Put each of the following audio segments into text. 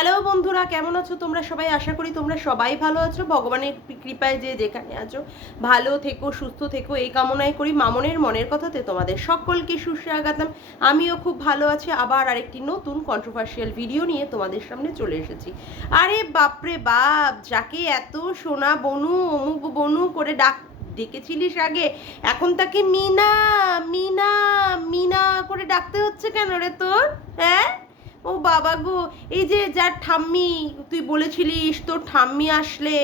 Hello বন্ধুরা, কেমন আছো তোমরা সবাই? আশা করি তোমরা সবাই ভালো আছো। ভগবানের কৃপায় যে যেখানে আছো ভালো থেকো, সুস্থ থেকো, এই কামনাই করি। মামনের মনের কথাতে তোমাদের সকলকে সুস্বাগতম। আমিও খুব ভালো আছি। আবার আরেকটি নতুন কন্ট্রোভার্সিয়াল ভিডিও নিয়ে তোমাদের সামনে চলে এসেছি। আরে বাপরে বাপ, যাকে এত সোনা বনু অমুক বনু করে ডেকেছিলিস আগে, এখন তাকে মিনা মিনা মিনা করে ডাকতে হচ্ছে কেন রে তোর? হ্যাঁ, ও বাবা গো, এই যে যার ঠাম্মি তুই বলেছিলিস তোর ঠাম্মি আসলে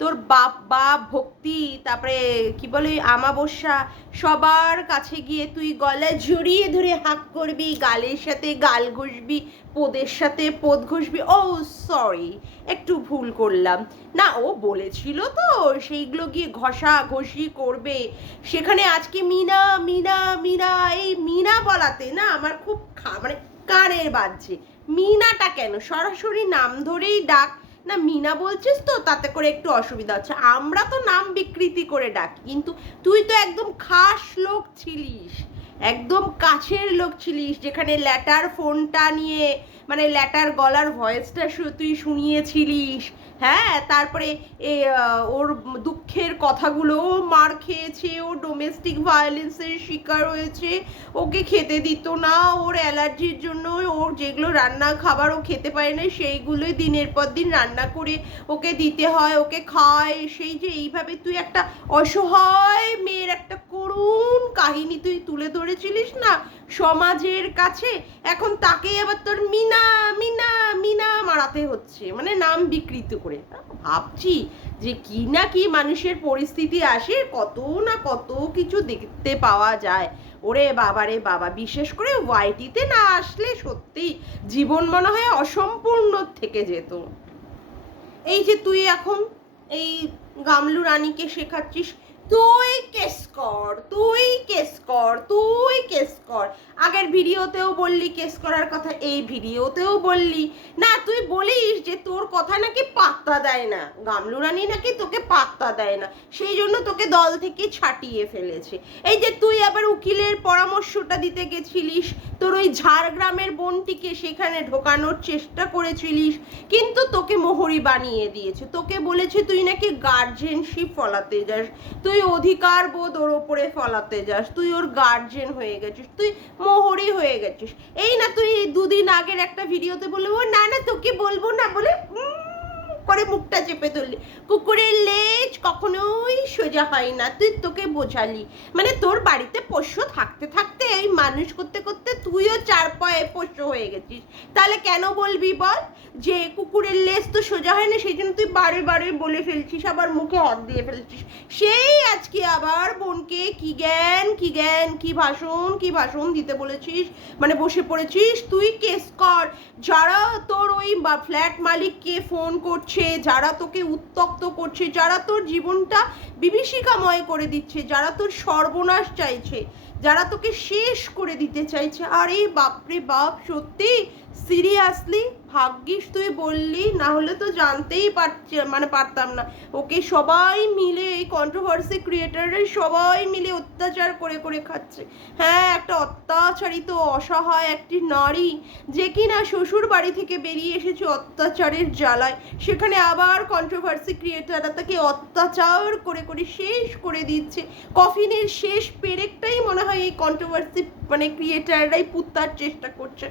তোর বাপ ভক্তি, তারপরে কি বলে আমাবস্যা, সবার কাছে গিয়ে তুই গলায় জড়িয়ে ধরে হাঁক করবি, গালের সাথে গাল ঘষবি, পোদের সাথে পোদ ঘষবি। ও সরি, একটু ভুল করলাম। না, ও বলেছিল তো সেইগুলো গিয়ে ঘষা ঘষি করবে, সেখানে আজকে মিনা মিনা মিনা, এই মিনা বলাতে না আমার খুব মানে কানের বাজছে। মিনাটা কেন, সরাসরি নাম ধরেই ডাক না। মিনা বলছিস তো তাতে করে একটু অসুবিধা হচ্ছে। আমরা তো নাম বিকৃতি করে ডাকি, কিন্তু তুই তো একদম খাস লোক ছিলিস, একদম কাছের লোক ছিলিস, যেখানে ল্যাটার ফোনটা নিয়ে মানে ল্যাটার গলার ভয়েসটা তুই শুনিয়েছিলিস। হ্যাঁ, তারপরে ওর দুঃখের কথাগুলো, ও মার খেয়েছে, ও ডোমেস্টিক ভায়োলেন্সের শিকার হয়েছে, ওকে খেতে দিত না, ওর অ্যালার্জির জন্য ওর যেগুলো রান্না খাবার ও খেতে পারে না সেইগুলোই দিনের পর দিন রান্না করে ওকে দিতে হয়, ওকে খায়। সেই যে এইভাবে তুই একটা অসহায় মেয়ের একটা করুণ কাহিনী তুই তুলে ধরেছিলিস না সমাজের কাছে, এখন তাকেই আবার তোর মিনা মিনা মিনা মারাতে হচ্ছে, মানে নাম বিকৃত করে। ভাবছি যে কি না কি মানুষের পরিস্থিতি আসে, কত না কত কিছু দেখতে পাওয়া যায়। ওরে বাবা রে বাবা, বিশেষ করে ওয়াইটিতে না আসলে সত্যি জীবন মনে হয় অসম্পূর্ণ থেকে যেত। এই যে তুই এখন এই গামলু রানীকে শেখাচ্ছিস, তুই কেস কর, তুই কেস কর, তুই কেস কর। আগের ভিডিওতেও বললি কেস করার কথা, এই ভিডিওতেও বললি না। তুই বলিস যে তোর কথা নাকি পাত্তা দেয় না, গামলু রানী নাকি তোকে পাত্তা দেয় না, সেই জন্য তোকে দল থেকে ছাটিয়ে ফেলেছে। এই যে তুই আবার উকিলের পরামর্শটা দিতে গেছিলিস, তোর ওই ঝাড়গ্রামের বোনটিকে সেখানে ঢোকানোর চেষ্টা করেছিলিস, কিন্তু তোকে মোহরি বানিয়ে দিয়েছে। তোকে বলেছে তুই নাকি গার্জেনশিপ ফলাতে যাস, তুই অধিকার বোধ ওর ওপরে ফলাতে যাস, তুই ওর গার্জেন হয়ে গেছিস, তুই মোহরি হয়ে গেছিস। এই না তুই দুদিন আগের একটা ভিডিওতে বললি ও না না তোকে বলবো না বলে করে মুখটা চেপে ধরলি। কুকুরের লেজ কখনোই সোজা হয় না, তোকে বোঝালি। মানে তোর বাড়িতে পোষ্য থাকতে থাকতে এই মানুষ করতে করতে তুইও চার পায়ে পোষ্য হয়ে গেছিস। তাহলে কেন বলবি বল যে কুকুরের লেজ তো সোজা হয় না, সেই জন্য তুই বারে বারে বলে ফেলছিস, আবার মুখে হাত দিয়ে ফেলছিস। সেই আজকে আবার বোনকে কি জ্ঞান কি জ্ঞান কি ভাষণ দিতে বলেছিস, মানে বসে পড়েছিস। তুই কেস কর। যারা তোর ওই ফ্ল্যাট মালিককে ফোন করছে, যারা তোকে উত্তক্ত করছে, যারা তোর জীবনটা বিভীষিকাময় করে দিচ্ছে, যারা তোর সর্বনাশ চাইছে, যারা তোকে শেষ করে দিতে চাইছে, আরে বাপরে বাপ, সত্যি সিরিয়াসলি ভাগ্যিস তুই বললি, না হলে তো জানতেই পারতাম না। ওকে সবাই মিলে, এই কন্ট্রোভার্সি ক্রিয়েটাররা সবাই মিলে অত্যাচার করে করে খাচ্ছে। হ্যাঁ, একটা অত্যাচারিত অসহায় একটি নারী, যে কিনা শ্বশুর বাড়ি থেকে বেরিয়ে এসেছে অত্যাচারের জ্বালায়, সেখানে আবার কন্ট্রোভার্সি ক্রিয়েটাররা তাকে অত্যাচার করে করে শেষ করে দিচ্ছে। কফিনের শেষ পেরেকটাই মনে হয় এই কন্ট্রোভার্সি মানে ক্রিয়েটাররাই পুঁতার চেষ্টা করছে।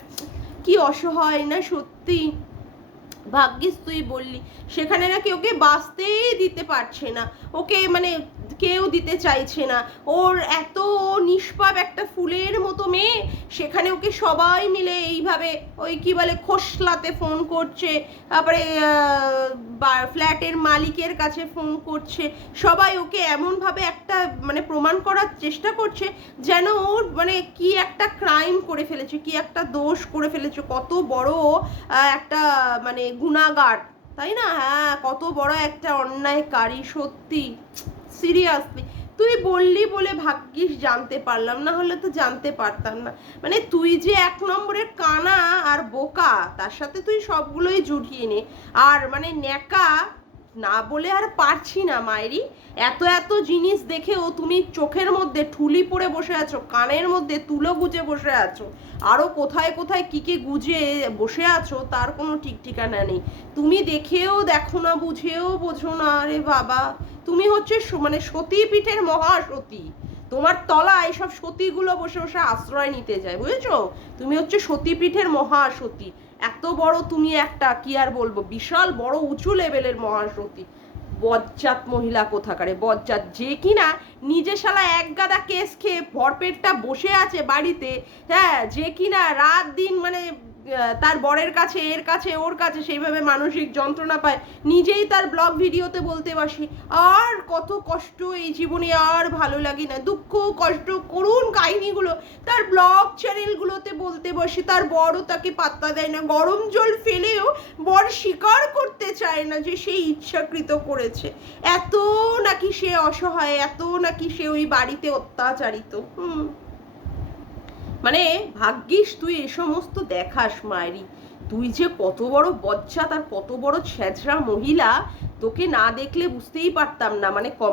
কি অসহায় না সত্যি। ভাগ্যিস তুই বললি, সেখানে নাকি ওকে বাঁচতেই দিতে পারছে না, ওকে মানে কেউ দিতে চাইছে না। ওর এত নিষ্পাপ একটা ফুলের মতো মেয়ে, সেখানে ওকে সবাই মিলে এইভাবে ওই কি বলে খোসলাতে ফোন করছে, তারপরে ফ্ল্যাটের মালিকের কাছে ফোন করছে, সবাই ওকে এমনভাবে একটা মানে প্রমাণ করার চেষ্টা করছে যেন ওর মানে কি একটা ক্রাইম করে ফেলেছে, কি একটা দোষ করে ফেলেছে, কত বড় একটা মানে গুনাহগার, তাই না? হ্যাঁ, কত বড় একটা অন্যায়কারী, সত্যি সিরিয়াসলি। তুই বললি বলে ভাগ্যিস জানতে পারলাম, না হলে তো জানতে পারতাম না। মানে তুই যে এক নম্বরের কানা আর বোকা, তার সাথে তুই সবগুলোই জুটিয়ে নে। আর মানে ন্যাকা না বলে আর পারছি না মায়েরি। এত এত জিনিস দেখেও তুমি চোখের মধ্যে ঠুলি পরে বসে আছো, কানের মধ্যে তুলো গুজে বসে আছো, আরো কোথায় কোথায় কি কি গুজে বসে আছো তার কোনো ঠিক ঠিকানা নেই। তুমি দেখেও দেখো না, বুঝেও বোঝো না। আরে বাবা, তুমি হচ্ছে মানে সতীপীঠের মহাসতী। তোমার তলায় সব সতীগুলো বসে বসে আশ্রয় নিতে যায়, বুঝেছো? তুমি হচ্ছে সতীপীঠের মহাসতী। এত বড় তুমি একটা, কি আর বলবো, বিশাল বড় উঁচু লেভেলের মহাসতী। বজ্জাত মহিলা কোথাকারে, বজ্জাত, যে কিনা নিজে শালা এক গাদা কেস খেয়ে ভরপেটটা বসে আছে বাড়িতে, হ্যাঁ, যে কিনা রাত দিন মানে তার বরের কাছে, এর কাছে, ওর কাছে সেইভাবে মানসিক যন্ত্রণা পায়, নিজেই তার ব্লগ ভিডিওতে বলতে বসে আর কত কষ্ট এই জীবনে, আর ভালো লাগে না, দুঃখ কষ্ট করুন কাহিনীগুলো তার ব্লগ চ্যানেলগুলোতে বলতে বসে। তার বরও তাকে পাত্তা দেয় না, গরম জল ফেলেও বর স্বীকার করতে চায় না যে সে ইচ্ছাকৃত করেছে। এত নাকি সে অসহায়, এত নাকি সে ওই বাড়িতে অত্যাচারিত। মানে ভাগ্যিস তুই এ সমস্ত দেখাস মায়েরি। তুই যে কত বড় বজ্জাত আর কত বড় ছেঁচড়া মহিলা, তোকে না দেখলে বুঝতেই পারতাম না।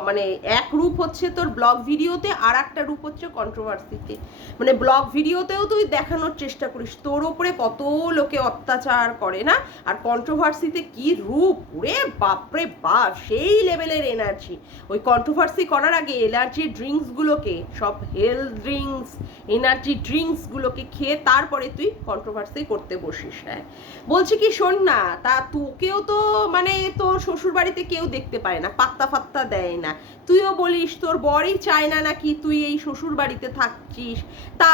মানে এক রূপ হচ্ছে তোর ব্লগ ভিডিওতে, আর একটা রূপ হচ্ছে কন্ট্রোভার্সিতে। মানে ব্লগ ভিডিওতেও তুই দেখানোর চেষ্টা করিস তোর ওপরে কত লোকে অত্যাচার করে না, আর কন্ট্রোভার্সিতে কি রূপ, ওরে বাপরে বাপ, সেই লেভেলের এনার্জি। ওই কন্ট্রোভার্সি করার আগে এনার্জি ড্রিঙ্কসগুলোকে, সব হেলথ ড্রিঙ্কস, এনার্জি ড্রিঙ্কসগুলোকে খেয়ে তারপরে তুই কন্ট্রোভার্সি করতে বসিস। হ্যাঁ, বলছি কি, শোন না, তা তোকেও তো মানে তোর শ্বশুর বাড়িতে কেউ দেখতে পায় না, পাত্তা ফাত্তা দেয় না। তুইও বলিস তোর বরই চায় না নাকি তুই এই শ্বশুর বাড়িতে থাকছিস। তা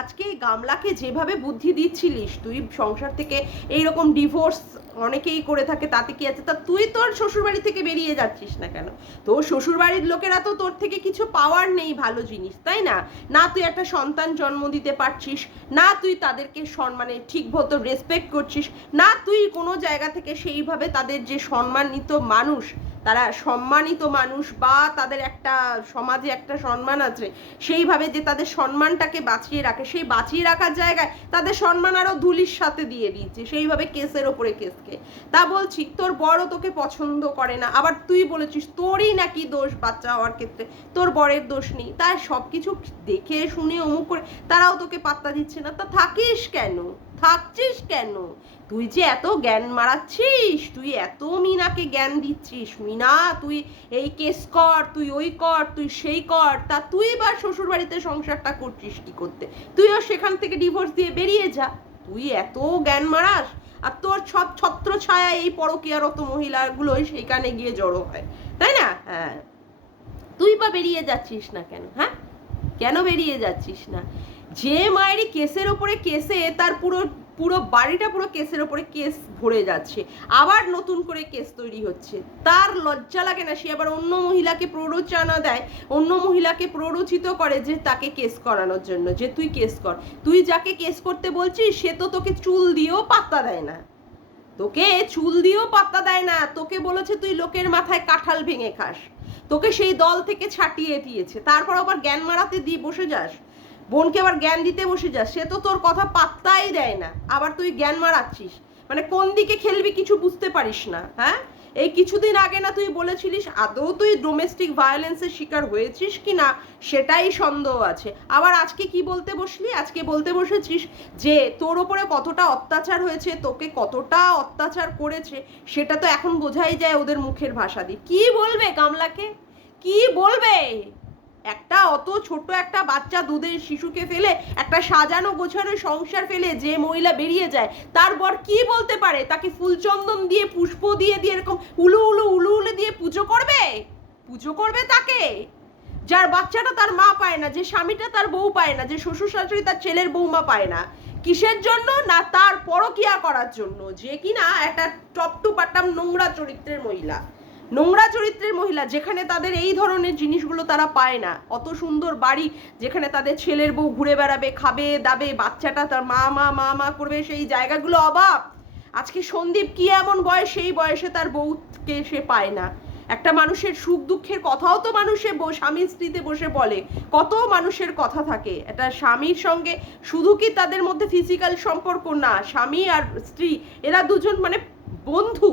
আজকে গামলাকে যেভাবে বুদ্ধি দিচ্ছিলিস, তুই সংসার থেকে এইরকম ডিভোর্স অনেকেই করে থাকে, তাতে কি আছে? তা তুই তোর শ্বশুর বাড়ি থেকে বেরিয়ে যাচ্ছিস না কেন? তোর শ্বশুর বাড়ির লোকেরা তো তোর থেকে কিছু পাওয়ার নেই ভালো জিনিস, তাই না? না তুই একটা সন্তান জন্ম দিতে পারছিস, না তুই তাদেরকে মানে ঠিক মতো রেসপেক্ট করছিস, না তুই কোনো জায়গা থেকে সেইভাবে তাদের যে সম্মানিত মানুষ, তারা সম্মানিত মানুষ বা তাদের একটা সমাজে একটা সম্মান আছে, সেইভাবে যে তাদের সম্মানটাকে বাঁচিয়ে রাখে, সেই বাঁচিয়ে রাখার জায়গায় তাদের সম্মান আরো ধুলির সাথে দিয়ে দিচ্ছে, সেইভাবে কেসের ওপরে কেসকে। তা বলছি, তোর বড় তোকে পছন্দ করে না, আবার তুই বলেছিস তোরই নাকি দোষ বাচ্চা হওয়ার ক্ষেত্রে, তোর বরের দোষ নেই। তাই সব কিছু দেখে শুনে অমুক করে তারাও তোকে পাত্তা দিচ্ছে না। তা থাকিস কেন, থাকছিস কেন? তুই যে এত জ্ঞান মারাচ্ছিস, তুই এত মিনাকে জ্ঞান দিচ্ছিস, মিনা তুই এই কেস কর, তুই ওই কর, তুই সেই কর, তা তুই বা শ্বশুর বাড়িতে সংসারটা করছিস কি করতে? তুইও সেখান থেকে ডিভোর্স দিয়ে বেরিয়ে যা। তুই এত জ্ঞান মারাস, আর তোর সব ছত্র ছায়া এই পরকীয়ারত মহিলাগুলোই সেইখানে গিয়ে জড়ো হয়, তাই না? হ্যাঁ, তুই বা বেরিয়ে যাচ্ছিস না কেন? হ্যাঁ, কেন বেরিয়ে যাচ্ছিস না? যে মায়েরই কেসের ওপরে কেসে তার পুরো পুরো বাড়িটা পুরো কেসের ওপরে কেস ভরে যাচ্ছে, আবার নতুন করে কেস তৈরি হচ্ছে, তার লজ্জা লাগে না? সে আবার অন্য মহিলাকে প্ররোচনা দেয়, অন্য মহিলাকে প্ররোচিত করে যে তাকে কেস করানোর জন্য, যে তুই কেস কর। তুই যাকে কেস করতে বলছিস সে তো তোকে চুল দিয়েও পাত্তা দেয় না, তোকে চুল দিয়েও পাত্তা দেয় না। তোকে বলেছে তুই লোকের মাথায় কাঁঠাল ভেঙে খাস, তোকে সেই দল থেকে ছাটিয়ে দিয়েছে, তারপর আবার জ্ঞান মারাতে দিয়ে বসে যাস, বোনকে আবার জ্ঞান দিতে বসে যাস, সে তো তোর কথা পাত্তাই দেয় না, আবার তুই জ্ঞান মারাচ্ছিস। মানে কোন দিকে খেলবি কিছু বুঝতে পারিস না। হ্যাঁ, এই কিছুদিন আগে না তুই বলেছিলিস আদৌ তুই ডোমেস্টিক ভায়োলেন্সের শিকার হয়েছিস কি না সেটাই সন্দেহ আছে। আবার আজকে কি বলতে বসলি? আজকে বলতে বসেছিস যে তোর ওপরে কতটা অত্যাচার হয়েছে, তোকে কতটা অত্যাচার করেছে, সেটা তো এখন বোঝাই যায় ওদের মুখের ভাষা দিয়ে। কি বলবে গামলাকে, কি বলবে? একটা অত ছোট একটা বাচ্চা দুধের শিশুকে ফেলে, একটা সাজানো গোছানো সংসার ফেলে যে মহিলা বেরিয়ে যায়, তারপর কি বলতে পারে? তাকে ফুলচন্দন দিয়ে, পুষ্প দিয়ে দিয়ে এরকম উলু উলু উলু উলু দিয়ে পুজো করবে? পুজো করবে তাকে, যার বাচ্চাটা তার মা পায় না, যে স্বামীটা তার বউ পায় না, যে শ্বশুর শাশুড়ি তার ছেলের বউমা পায় না। কিসের জন্য? না তার পরকিয়া করার জন্য, যে কিনা একটা টপ টু বাটাম নোংরা চরিত্রের মহিলা, নোংরা চরিত্রের মহিলা, যেখানে তাদের এই ধরনের জিনিসগুলো তারা পায় না। অত সুন্দর বাড়ি, যেখানে তাদের ছেলের বউ ঘুরে বেড়াবে, খাবে দাবে, বাচ্চাটা তার মা মা মা মা করবে, সেই জায়গাগুলো অভাব। আজকে সন্দীপ কি এমন বয়স, সেই বয়সে তার বউকে সে পায় না। একটা মানুষের সুখ দুঃখের কথাও তো মানুষের স্বামী স্ত্রীতে বসে বলে, কত মানুষের কথা থাকে। একটা স্বামীর সঙ্গে শুধু কি তাদের মধ্যে ফিজিক্যাল সম্পর্ক না, স্বামী আর স্ত্রী এরা দুজন মানে বন্ধু,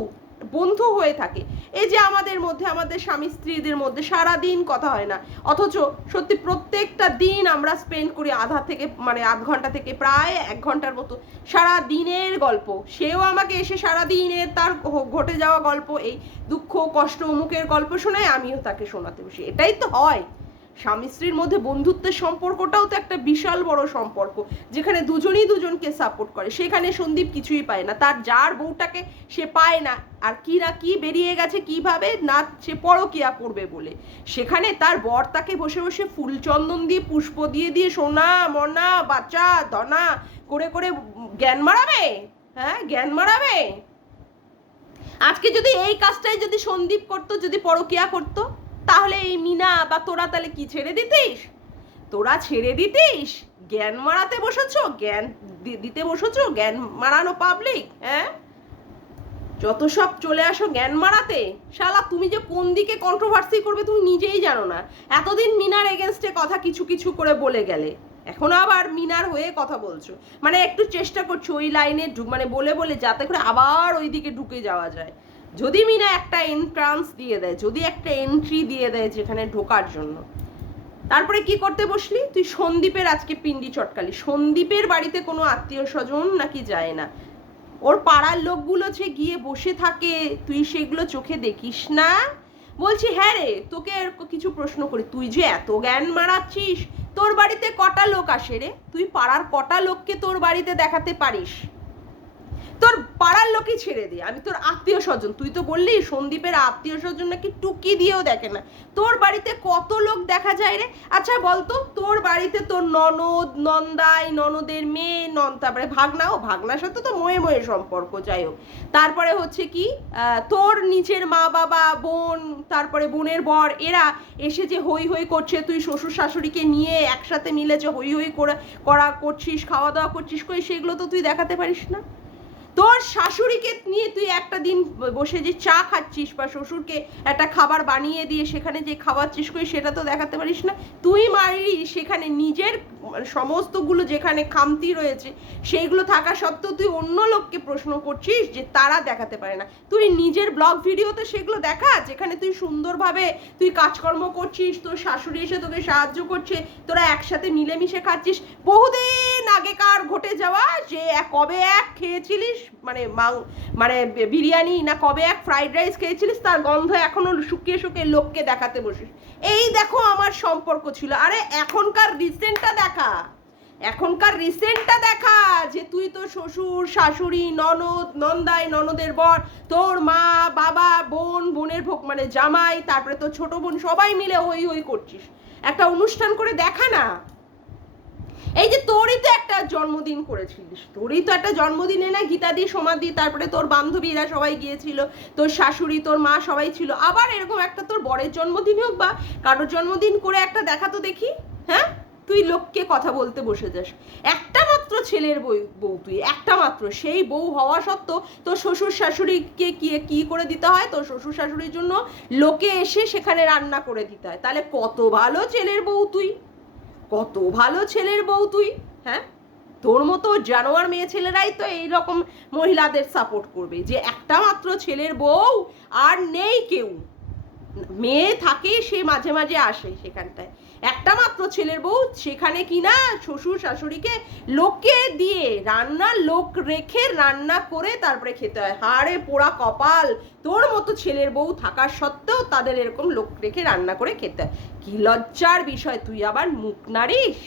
বন্ধু হয়ে থাকে। এই যে আমাদের মধ্যে, আমাদের স্বামী স্ত্রীদের মধ্যে সারাদিন কথা হয় না, অথচ সত্যি প্রত্যেকটা দিন আমরা স্পেন্ড করি আধা থেকে মানে আধ ঘন্টা থেকে প্রায় 1 ঘন্টার মতো সারা দিনের গল্প। সেও আমাকে এসে সারা দিনের তার ঘটে যাওয়া গল্প, এই দুঃখ কষ্ট অমুকের গল্প শোনায়, আমিও তাকে শোনাতে বসি। এটাই তো হয়। স্বামী স্ত্রীর মধ্যে বন্ধুত্বের সম্পর্কটাও তো একটা বিশাল বড় সম্পর্ক, যেখানে দুজনই দুজনকে সাপোর্ট করে। সেখানে সন্দীপ কিছুই পায় না, তার যার বউটাকে সে পায় না, আর কি না কি বেরিয়ে গেছে কিভাবে না, সে পরকিয়া করবে বলে। সেখানে তার বর তাকে বসে বসে ফুল চন্দন দিয়ে পুষ্প দিয়ে দিয়ে সোনা মনা বাচ্চা ধনা করে করে জ্ঞান মারাবে। হ্যাঁ, জ্ঞান মারাবে। আজকে যদি এই কাজটাই যদি সন্দীপ করতো, যদি পরকিয়া করতো, তাহলে এই মিনা বা তোরা তাহলে কি ছেড়ে দিতিস? তোরা ছেড়ে দিতিস? জ্ঞান মারাতে বসেছো, জ্ঞান দিতে বসেছো, জ্ঞান মারানো পাবলিক। হ্যাঁ, যত সব চলে আসো জ্ঞান মারাতে। শালা তুমি যে কোন দিকে কন্ট্রোভার্সি করবে তুমি নিজেই জানো না। এতদিন মিনার এগেনস্টে কথা কিছু কিছু করে বলে গেলে, এখন আবার মিনার হয়ে কথা বলছো, মানে একটু চেষ্টা করছো ওই লাইনে মানে বলে বলে যাতে করে আবার ওই দিকে ঢুকে যাওয়া যায়। যদি মিনা একটা এন্ট্রান্স দিয়ে দেয়, যদি একটা এন্ট্রি দিয়ে দেয় যেখানে ঢোকার জন্য, তারপরে কি করতে বসলি তুই? সন্দীপের আজকে পিন্ডি চটকালি। সন্দীপের বাড়িতে কোনো আত্মীয় স্বজন নাকি যায় না, ওর পাড়ার লোকগুলো যে গিয়ে বসে থাকে, তুই সেগুলো চোখে দেখিস না? বলছি হ্যাঁ রে, তোকে কিছু প্রশ্ন করি, তুই যে এত জ্ঞান মারাচ্ছিস, তোর বাড়িতে কটা লোক আসে রে? তুই পাড়ার কটা লোককে তোর বাড়িতে দেখাতে পারিস? তোর পাড়ার লোকই ছেড়ে দে, আমি তোর আত্মীয় স্বজন, তুই তো বললি সন্দীপের আত্মীয় স্বজন নাকি টুকি দিয়েও দেখে না। তোর বাড়িতে কত লোক দেখা যায় রে? আচ্ছা বলতো, তোর বাড়িতে তোর ননদ, নন্দাই, ননদের মেয়ে, তারপরে ভাগনা, ও ভাগনার সাথে তো ময়ে ময়ে সম্পর্ক, যাই হোক। তারপরে হচ্ছে কি তোর নিচের মা বাবা, বোন, তারপরে বোনের বর, এরা এসে যে হই হই করছে, তুই শ্বশুর শাশুড়িকে নিয়ে একসাথে মিলে যে হই হই করা করছিস, খাওয়া দাওয়া করছিস, কই সেগুলো তো তুই দেখাতে পারিস না। তোর শাশুড়িকে নিয়ে তুই একটা দিন বসে যে চা খাচ্ছিস, বা শ্বশুরকে একটা খাবার বানিয়ে দিয়ে সেখানে যে খাওয়াচ্ছিস, কই সেটা তো দেখাতে পারিস না। তুই মারি সেখানে নিজের সমস্তগুলো যেখানে খামতি রয়েছে সেইগুলো থাকা সত্ত্বেও তুই অন্য লোককে প্রশ্ন করছিস যে তারা দেখাতে পারে না। তুই নিজের ব্লগ ভিডিওতে সেগুলো দেখা, যেখানে তুই সুন্দরভাবে তুই কাজকর্ম করছিস, তোর শাশুড়ি এসে তোকে সাহায্য করছে, তোরা একসাথে মিলেমিশে খাচ্ছিস। বহুদিন আগেকার ঘটে যাওয়া যে কবে এক খেয়েছিলিস মানে বিরিয়ানি, না কবে এক ফ্রাইড রাইস খেয়েছিলিস, তার গন্ধ এখনো শুকিয়ে শুকিয়ে লোককে দেখাতে বসিস। এই দেখো আমার সম্পর্ক ছিল। আরে এখনকার রিসেন্টটা দেখা, এখনকার রিসেন্টটা দেখা, যে তুই তো শ্বশুর শাশুড়ি, ননদ, নন্দাই, ননদের বর, তোর মা বাবা, বোন, বোনের মানে জামাই, তারপরে তোর ছোট বোন, সবাই মিলে হই হই করছিস। একটা অনুষ্ঠান করে দেখা না। এই যে তোরই তো একটা জন্মদিন করেছিলিস, তোরই তো একটা জন্মদিনে না গীতাদি, সমাধি, তারপরে তোর বান্ধবীরা সবাই গিয়েছিল, তোর শাশুড়ি, তোর মা সবাই ছিল। আবার এরকম একটা তোর বরের জন্মদিন হোক বা কারোর জন্মদিন করে একটা দেখা তো দেখি। হ্যাঁ, তুই লোককে কথা বলতে বসে যাস। একটা মাত্র ছেলের বউ তুই, একটা মাত্র, সেই বউ হওয়া সত্ত্বেও তোর শ্বশুর শাশুড়িকে কি করে দিতে হয়? তোর শ্বশুর শাশুড়ির জন্য লোকে এসে সেখানে রান্না করে দিতে হয়। তাহলে কত ভালো ছেলের বউ তুই, কত ভালো ছেলের বউ তুই। হ্যাঁ, তোর মতো জানোয়ার মেয়ে ছেলেরাই তো এইরকম মহিলাদের সাপোর্ট করবে, যে একটা মাত্র ছেলের বউ আর নেই কেউ, মেয়ে থাকে সে মাঝে মাঝে আসে সেখানটায়, একটা মাত্র ছেলের বউ, সেখানে কিনা শ্বশুর শাশুড়িকে লোককে দিয়ে রান্নার লোক রেখে রান্না করে তারপরে খেতে হয়। হাড়ে পোড়া কপাল, তোর মতো ছেলের বউ থাকার সত্ত্বেও তাদের এরকম লোক রেখে রান্না করে খেতে হয়। কি লজ্জার বিষয়, তুই আবার মুখ নাড়িস।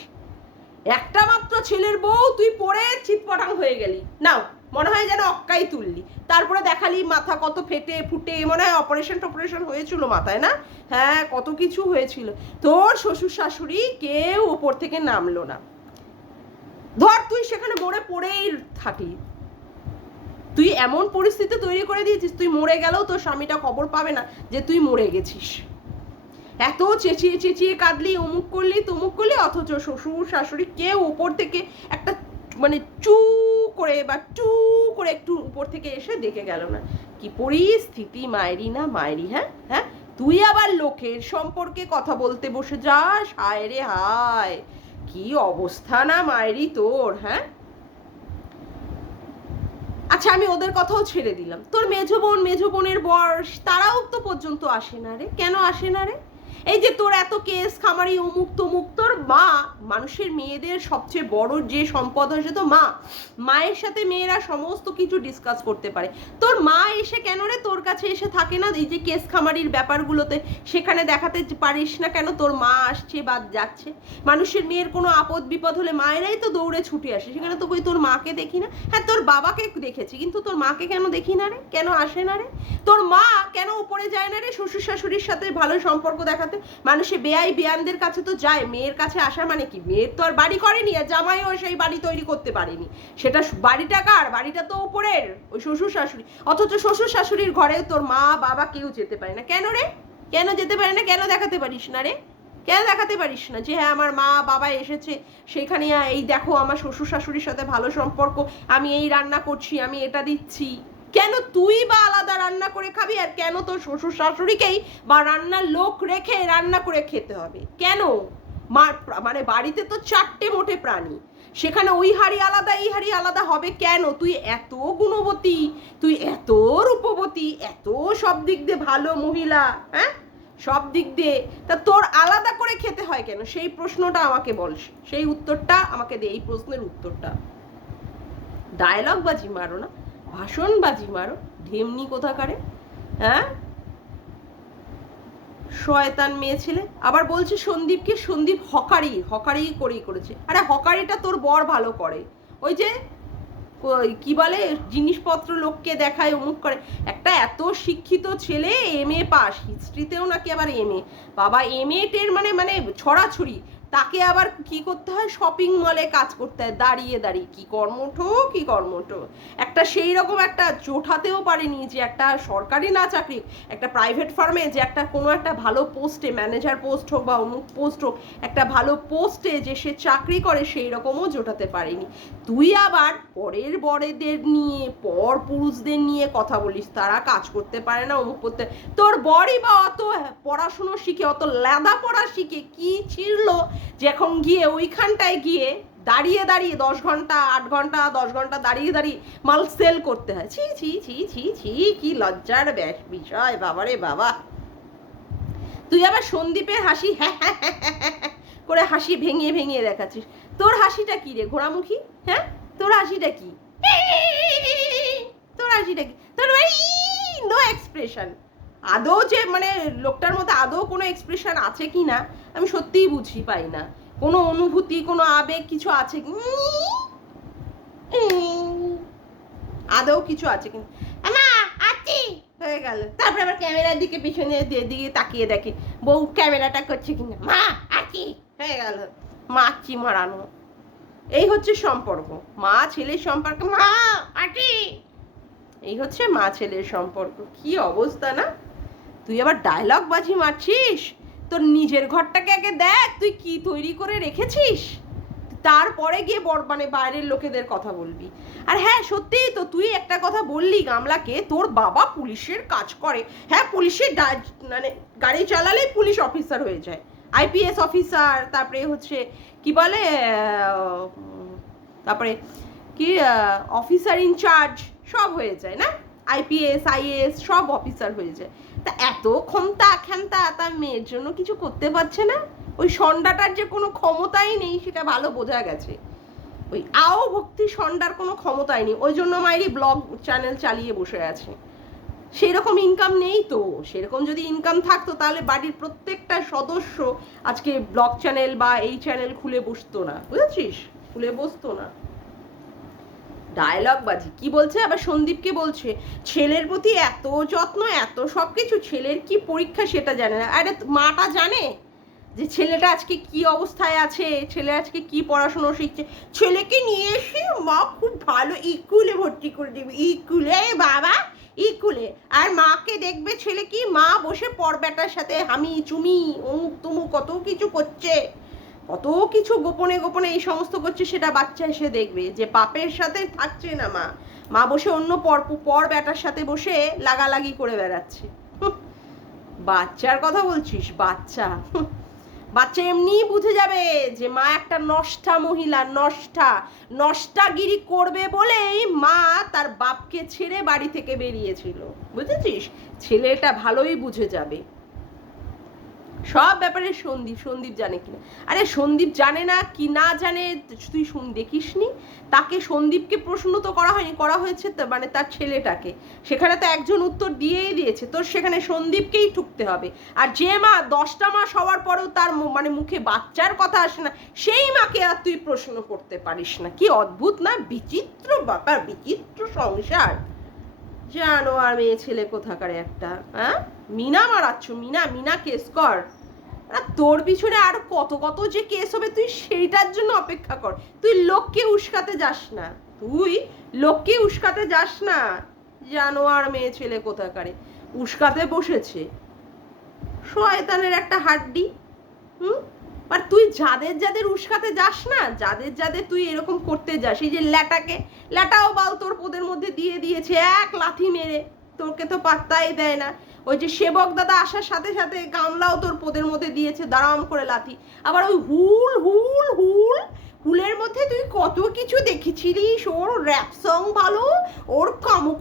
একটা মাত্র ছেলের বউ তুই পড়ে চিৎপটাং হয়ে গেলি, নাও মনে হয় যেন অক্কাই তুললি, তারপরে দেখালি মাথা কত ফেটে ফুটে, মনে হয় অপারেশন হয়েছিল মাথায়, না? হ্যাঁ, কত কিছু হয়েছিল। তোর শ্বশুর শাশুড়ি কেউ ওপর থেকে নামলো না। ধর তুই সেখানে মরে পড়েই থাকি, তুই এমন পরিস্থিতি তৈরি করে দিয়েছিস, তুই মরে গেলেও তোর স্বামীটা খবর পাবে না যে তুই মরে গেছিস। এত চেঁচিয়ে চেঁচিয়ে কাঁদলি, অমুক করলি তমুক করলি, অথচ শ্বশুর শাশুড়ি কেউ উপর থেকে একটা মানে চু করে বা টু করে একটু উপর থেকে এসে দেখে গেল না। কি পরিস্থিতি মায়েরি না মায়েরি। হ্যাঁ হ্যাঁ, তুই আবার লোকের সম্পর্কে কথা বলতে বসে যাস, হায় রে হায়, কি অবস্থা না মায়েরি তোর। হ্যাঁ, আচ্ছা আচ্ছা আমি ওদের কথাও ছেড়ে দিলাম, তোর মেজো বোনের বয়স তারাও তো পর্যন্ত আসে না রে, কেন আসে না রে? এই যে তোর এত কেস খামারি অমুক তমুক, তোর মা, মানুষের মেয়েদের সবচেয়ে বড় যে সম্পদ হয়েছে তো মা, মায়ের সাথে মেয়েরা সমস্ত কিছু ডিসকাস করতে পারে। তোর মা এসে কেন রে তোর কাছে এসে থাকে না? এই যে কেস খামারির ব্যাপারগুলোতে সেখানে দেখাতে পারিস না কেন? তোর মা আসছে বা যাচ্ছে, মানুষের মেয়ের কোনো আপদ বিপদ হলে মায়েরাই তো দৌড়ে ছুটে আসে, সেখানে তো কই তোর মাকে দেখি না। হ্যাঁ তোর বাবাকে দেখেছি, কিন্তু তোর মাকে কেন দেখি না রে? কেন আসে না রে? তোর মা কেন উপরে যায় না রে শ্বশুর শাশুড়ির সাথে ভালো সম্পর্ক দেখাতে? মানুষে বেয়াই বেয়ানদের কাছে তো যায়, মেয়ের কাছে আসা মানে কি? মেয়ের তো আর বাড়ি করেনি, আর জামাইও সেই বাড়ি তৈরি করতে পারেনি, সেটা বাড়িটা কার? বাড়িটা তো উপরের, ওই শ্বশুর শাশুড়ি। অথচ শ্বশুর শাশুড়ির ঘরেও তোর মা বাবা কেউ যেতে পারে না, কেন রে? কেন যেতে পারে না? কেন দেখাতে পারিস না রে? কেন দেখাতে পারিস না যে হ্যাঁ আমার মা বাবা এসেছে, সেখানে এই দেখো আমার শ্বশুর শাশুড়ির সাথে ভালো সম্পর্ক, আমি এই রান্না করছি, আমি এটা দিচ্ছি? কেন তুই বা আলাদা রান্না করে খাবি, আর কেন তোর শ্বশুর শাশুড়িকেই বা রান্নার লোক রেখে রান্না করে খেতে হবে? কেন? মানে বাড়িতে তো 4টে মোটে প্রাণী, সেখানে ওই হাড়ি আলাদা এই হাড়ি আলাদা হবে কেন? তুই এত গুণবতী, তুই এত রূপবতী, এত সব দিক দিয়ে ভালো মহিলা, হ্যাঁ সব দিক দিয়ে, তা তোর আলাদা করে খেতে হয় কেন? সেই প্রশ্নটা আমাকে বল, সেই উত্তরটা আমাকে দে, এই প্রশ্নের উত্তরটা। ডায়লগ বাজি মারো না, ভাষণ বাজি মারো, ঢেমনি কোথাকারে, হ্যাঁ শয়তান মেয়ে ছেলে। আবার বলছে সন্দীপকে, সন্দীপ হকারি করেই করেছে। আরে হকারিটা তোর বর ভালো করে, ওই যে কি বলে জিনিসপত্র লোককে দেখায় অমুক করে। একটা এত শিক্ষিত ছেলে, MA পাস, হিস্ট্রিতেও নাকি আবার MA, বাবা MA টের মানে মানে ছড়াছড়ি, তাকে আবার কি করতে হয়? শপিং মলে কাজ করতে হয় দাঁড়িয়ে দাঁড়িয়ে। কি কর্মঠ একটা, সেই রকম একটা জোঠাতেও পারেনি যে একটা সরকারি না চাকরি, একটা প্রাইভেট ফার্মে যে একটা কোনো একটা ভালো পোস্টে, ম্যানেজার পোস্ট হোক বা অমুক পোস্ট হোক, একটা ভালো পোস্টে যে সে চাকরি করে, সেই রকমও জোটাতে পারেনি। তুই আবার পরের বরেদের নিয়ে, পর পুরুষদের নিয়ে কথা বলিস, তারা কাজ করতে পারে না, অমুক করতে। তোর বরই বা অত পড়াশুনো শিখে, অত লেদা পড়া শিখে কি ছিল যে এখন গিয়ে ওইখানটায় গিয়ে দাঁড়িয়ে দাঁড়িয়ে 10 ঘন্টা 8 ঘন্টা 10 ঘন্টা দাঁড়িয়ে দাঁড়িয়ে মাল সেল করতে হয়? ছি ছি ছি ছি ছি, কি লজ্জার বিষয় বাবারে বাবা। তুই আবার সন্দীপের হাসি হ্যাঁ হ্যাঁ হ্যাঁ করে হাসি ভেঙে ভেঙে দেখাচ্ছিস। তোর হাসিটা কি রে ঘোড়ামুখী? হ্যাঁ তোর হাসিটা কি? তোর হাসিটা কি? তোর নো এক্সপ্রেশন। আদৌ যে মানে লোকটার মধ্যে আদৌ কোনো এক্সপ্রেশন আছে কি না আমি সত্যিই বুঝি পাই না। কোনো অনুভূতি, কোনো আবেগ কিছু আছে কি? আদৌ কিছু আছে কিন্তু না, আছি হয়ে গেল। তারপরে আবার ক্যামেরার দিকে পিছনে দিকে তাকিয়ে দেখে বউ ক্যামেরাটা করছে কিনা, মা আছি হয়ে গেল। মাছি মারানো, এই হচ্ছে সম্পর্ক, মা ছেলের সম্পর্ক, মা আছি, এই হচ্ছে মা ছেলের সম্পর্ক। কি অবস্থা না? তুই আবার ডায়লগ বাজি মারছিস? তোর নিজের ঘরটাকে আগে দেখ, তুই কি তৈরি করে রেখেছিস, তারপরে গিয়ে মানে বাইরের লোকেদের কথা বলবি। আর হ্যাঁ সত্যিই তো, তুই একটা কথা বললি গামলাকে, তোর বাবা পুলিশের কাজ করে। হ্যাঁ পুলিশের মানে গাড়ি চালালেই পুলিশ অফিসার হয়ে যায়, IPS অফিসার, তারপরে হচ্ছে কি বলে তারপরে কি অফিসার ইনচার্জ সব হয়ে যায় না, IPS IAS সব অফিসার হয়ে যায়। তা এত ক্ষমতা তার মেয়ের জন্য কিছু করতে পারছে না? ওই সন্ডাটার যে কোনো ক্ষমতাই নেই সেটা ভালো বোঝা গেছে। ওই আও ভক্তি সন্ডার কোনো ক্ষমতাই নেই, ওই জন্য মায়েরই ব্লগ চ্যানেল চালিয়ে বসে আছে। সেই রকম ইনকাম নেই তো, সেরকম যদি ইনকাম থাকতো তাহলে বাড়ির প্রত্যেকটা সদস্য আজকে ব্লগ চ্যানেল বা এই চ্যানেল খুলে বসতো না, বুঝেছিস? খুলে বসতো না। ডায়লগ বাজি কি বলছে আবার সন্দীপকে বলছে ছেলের প্রতি এত যত্ন, এত সব কিছু, ছেলের কি পরীক্ষা সেটা জানে না। আরে মাটা জানে যে ছেলেটা আজকে কি অবস্থায় আছে, ছেলে আজকে কি পড়াশোনা শিখছে? ছেলেকে নিয়ে এসে মা খুব ভালো ইকুলে ভর্তি করে দেবে, ইকুলে বাবা ইকুলে, আর মাকে দেখবে ছেলে কি মা বসে পর বেটার সাথে হামি চুমি অমুক তমুক কত কিছু করছে, কত কিছু গোপনে গোপনে এই সমস্ত করছে, সেটা বাচ্চা এসে দেখবে যে বাপের সাথে থাকছে না মা, মা বসে অন্য পর বেটার সাথে বসে লাগালাগি করে বেড়াচ্ছে। বাচ্চার কথা বলছিস? বাচ্চা বাচ্চা এমনিই বুঝে যাবে যে মা একটা নষ্টা মহিলা, নষ্টাগিরি করবে বলেই মা তার বাপকে ছেড়ে বাড়ি থেকে বেরিয়েছিল, বুঝেছিস? ছেলেটা ভালোই বুঝে যাবে সব ব্যাপারে। সন্দীপ জানে কিনা? আরে সন্দীপ জানে না কি না জানে তুই দেখিসনি? তাকে সন্দীপকে প্রশ্ন তো করা হয়নি, করা হয়েছে মানে তার ছেলেটাকে। সেখানে তো একজন উত্তর দিয়েই দিয়েছে, তোর সেখানে সন্দীপকেই ঠুকতে হবে। আর যে মা 10টা মাস হওয়ার পরেও তার মানে মুখে বাচ্চার কথা আসে না, সেই মাকে আর তুই প্রশ্ন করতে পারিস না। কি অদ্ভুত না? বিচিত্র ব্যাপার, বিচিত্র সংসার। জানো আর মেয়ে ছেলে কোথাকার একটা। হ্যাঁ, মিনা মারাচ্ছ, মিনা কেস কর। তোর পিছনে আর কত কত যে কেস হবে, তুই সেইটার জন্য অপেক্ষা কর। তুই লোককে উস্কাতে যাস না, জানো আর মেয়ে ছেলে কোথাকারে উস্কাতে বসেছে শয়তানের একটা হাড্ডি। আর তুই যাদের উস্কাতে যাস না, যাদের তুই এরকম করতে যাস, এই যে ল্যাটাও বাল তোর পোদের মধ্যে দিয়ে দিয়েছে এক লাথি মেরে, তোরকে তো পাত্তাই দেয় না। ওই যে সেবক দাদা আসার সাথে সাথে গামলাও তোর পোদের মধ্যে দিয়েছে দাঁড়াম করে লাথি। আবার ওই হুলের মধ্যে তুই কত কিছু দেখেছিলিস, ওর র্যাপ সং ভালো, ওর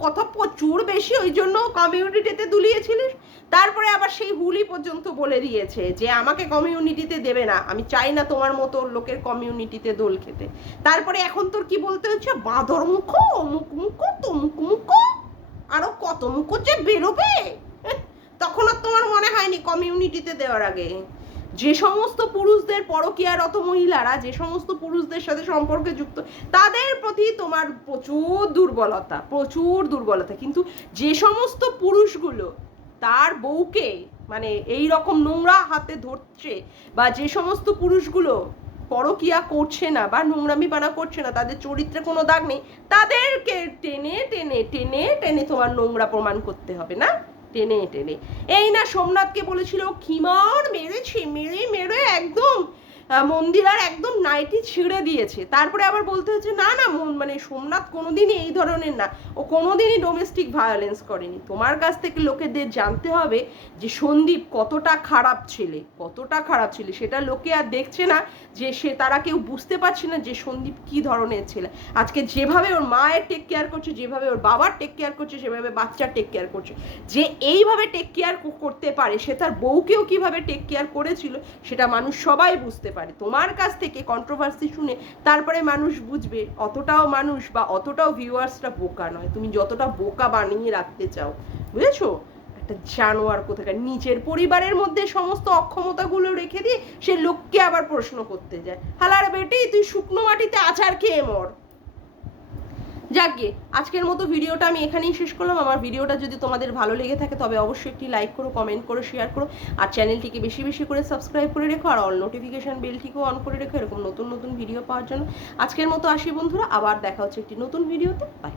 কথা প্রচুর বেশি, ওই জন্য কমিউনিটিতে দুলিয়েছিলিস। তারপরে আবার সেই হুলি পর্যন্ত বলে দিয়েছে যে আমাকে কমিউনিটিতে দেবে না, আমি চাই না তোমার মতো লোকের কমিউনিটিতে দোল খেতে। তারপরে এখন তোর কি বলতে হচ্ছে? বাঁদর মুখো, অমুক মুখো, তমুক মুখো, আরো কত মুখো যে বেরোবে। তখন আর তোমার মনে হয়নি কমিউনিটিতে দেওয়ার আগে? যে সমস্ত পুরুষদের পরকীয়ারত মহিলারা, যে সমস্ত পুরুষদের সাথে সম্পর্কে যুক্ত, তাদের প্রতি তোমার প্রচুর দুর্বলতা। কিন্তু যে সমস্ত পুরুষগুলো তার বউকে মানে এই রকম নোংরা হাতে ধরছে, বা যে সমস্ত পুরুষগুলো পরকীয়া করছে না বা নোংরামি বানা করছে না, তাদের চরিত্রে কোনো দাগ নেই, তাদেরকে টেনে টেনে টেনে টেনে তোমার নোংরা প্রমাণ করতে হবে না? টেনে টেনে। এই না সোমনাথকে বলেছিল খিমার মেরেছে, মেরে একদম মন্দিরার একদম নাইটি ছিঁড়ে দিয়েছে। তারপরে আবার বলতে হচ্ছে না মানে সোমনাথ কোনোদিনই এই ধরনের না, ও কোনোদিনই ডোমেস্টিক ভায়োলেন্স করেনি। তোমার কাছ থেকে লোকেদের জানতে হবে যে সন্দীপ কতটা খারাপ ছেলে, সেটা লোকে আর দেখছে না, যে তারা কেউ বুঝতে পারছে না যে সন্দীপ কি ধরনের ছেলে। আজকে যেভাবে ওর মায়ের টেক কেয়ার করছে, যেভাবে ওর বাবার টেক কেয়ার করছে, সেভাবে বাচ্চার টেক কেয়ার করছে। যে এইভাবে টেক কেয়ার করতে পারে, সে তার বউকেও কিভাবে টেক কেয়ার করেছিল, সেটা মানুষ সবাই বুঝতে পারে। তোমার কাছ থেকে কন্ট্রোভার্সি শুনে তারপরে মানুষ বুঝবে। অতটাও মানুষ বা অতটাও ভিউয়ার্সরা বোকা নয়, তুমি যতটা বোকা বানিয়ে রাখতে চাও, বুঝেছো? একটা জানোয়ার কোথাকার, নিজের পরিবারের মধ্যে সমস্ত অক্ষমতাগুলো রেখে দিয়ে সে লোককে আবার প্রশ্ন করতে যায়। হালার বেটি, তুই শুকনো মাটিতে আচার খেয়ে মর। যাকগে, আজকের মতো ভিডিওটা আমি এখানেই শেষ করলাম। আমার ভিডিওটা যদি তোমাদের ভালো লেগে থাকে তবে অবশ্যই একটি লাইক করো, কমেন্ট করো, শেয়ার করো, আর চ্যানেলটিকে বেশি বেশি করে সাবস্ক্রাইব করে রেখো, আর অল নোটিফিকেশন বেলটিকেও অন করে রেখো এরকম নতুন নতুন ভিডিও পাওয়ার জন্য। আজকের মতো আসি বন্ধুরা, আবার দেখা হচ্ছে একটি নতুন ভিডিওতে। বাই।